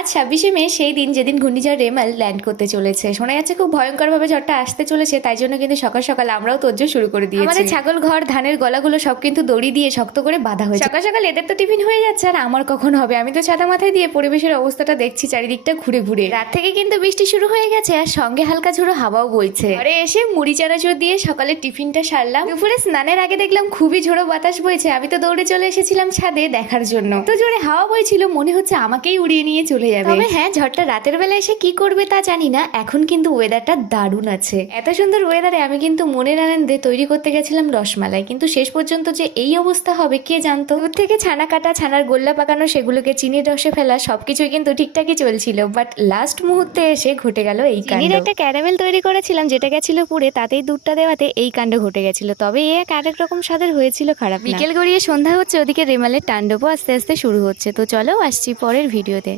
আজ 26শে মে সেই দিন যেদিন ঘূর্ণিঝড় রেমাল ল্যান্ড করতে চলেছে। শোনা যাচ্ছে খুব ভয়ঙ্করভাবে ঝড়টা আসতে চলেছে, তাই জন্য কিন্তু সকাল সকাল আমরাও তোড়জোড় শুরু করে দিয়েছি। আমাদের ছাগল ঘর, ধানের গলাগুলো সব কিন্তু দড়ি দিয়ে শক্ত করে বাঁধা হয়েছে। সকাল সকাল এদের তো টিফিন হয়ে যাচ্ছে, আর আমার কখন হবে? আমি তো ছাতা মাথায় দিয়ে পরিবেশের অবস্থাটা দেখছি চারিদিকটা ঘুরে ঘুরে। রাত থেকে কিন্তু বৃষ্টি শুরু হয়ে গেছে, আর সঙ্গে হালকা ঝোড়ো হাওয়াও বইছে। ঘরে এসে মুড়ি চানাচুর দিয়ে সকালের টিফিনটা সারলাম। দুপুরে স্নানের আগে দেখলাম খুবই ঝোড়ো বাতাস বইছে। আমি তো দৌড়ে চলে এসেছিলাম ছাদে দেখার জন্য। তো জোরে হাওয়া বইছিল, মনে হচ্ছে আমাকেই উড়িয়ে নিয়ে চলে যাবে। তবে হ্যাঁ, ঝড়টা রাতের বেলা এসে কি করবে তা জানি না। এখন কিন্তু ওয়েদারটা দারুণ আছে। এত সুন্দর ওয়েদারে আমি কিন্তু মনের আনন্দে তৈরি করতে গেছিলাম রসমালাই, কিন্তু শেষ পর্যন্ত যে এই অবস্থা হবে কে জানতো। দুধ থেকে ছানা কাটা, ছানার গোল্লা পাকানো, সেগুলোকে চিনির রসে ফেলা, সবকিছুই কিন্তু ঠিকঠাকই চলছিল। বাট লাস্ট মুহূর্তে এসে ঘটে গেল এই কাণ্ড। চিনির একটা ক্যারামেল তৈরি করেছিলাম, যেটা গেছিল পুড়ে, তাতেই দুধটা দেওয়াতে এই কাণ্ড ঘটে গেছিল। তবে এ আরেক রকম স্বাদের হয়েছিল, খারাপ না। বিকেল গড়িয়ে সন্ধ্যা হচ্ছে, ওদিকে রেমালের তাণ্ডবও আস্তে আস্তে শুরু হচ্ছে। তো চলো, আসছি পরের ভিডিওতে।